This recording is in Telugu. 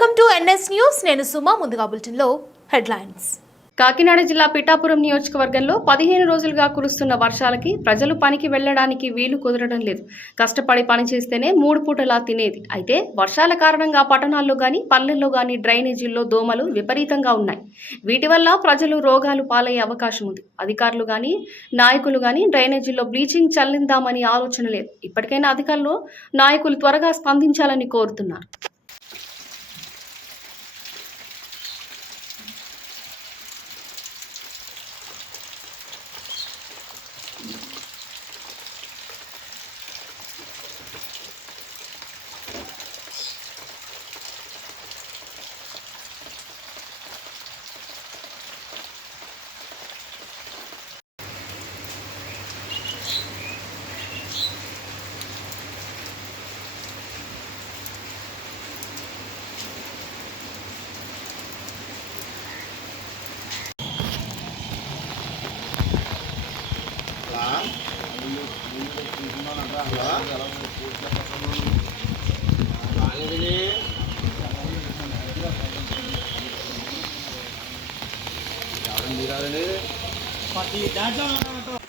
Welcome to NS news. నేను సుమా. ముందుగా బులెటిన్లో హెడ్లైన్స్. కాకినాడ జిల్లా పిఠాపురం నియోజకవర్గంలో 15 రోజులుగా కురుస్తున్న వర్షాలకి ప్రజలు పనికి వెళ్లడానికి వీలు కుదరడం లేదు. కష్టపడి పని చేస్తేనే 3 పూటలా తినేది. అయితే వర్షాల కారణంగా పట్టణాల్లో గాని పల్లెల్లో గాని డ్రైనేజీల్లో దోమలు విపరీతంగా ఉన్నాయి. వీటి వల్ల ప్రజలు రోగాలు పాలయ్యే అవకాశం ఉంది. అధికారులు గాని నాయకులు గాని డ్రైనేజీల్లో బ్లీచింగ్ చల్లిందామని ఆలోచన లేదు. ఇప్పటికైనా అధికారులు నాయకులు త్వరగా స్పందించాలని కోరుతున్నారు. Pati dagang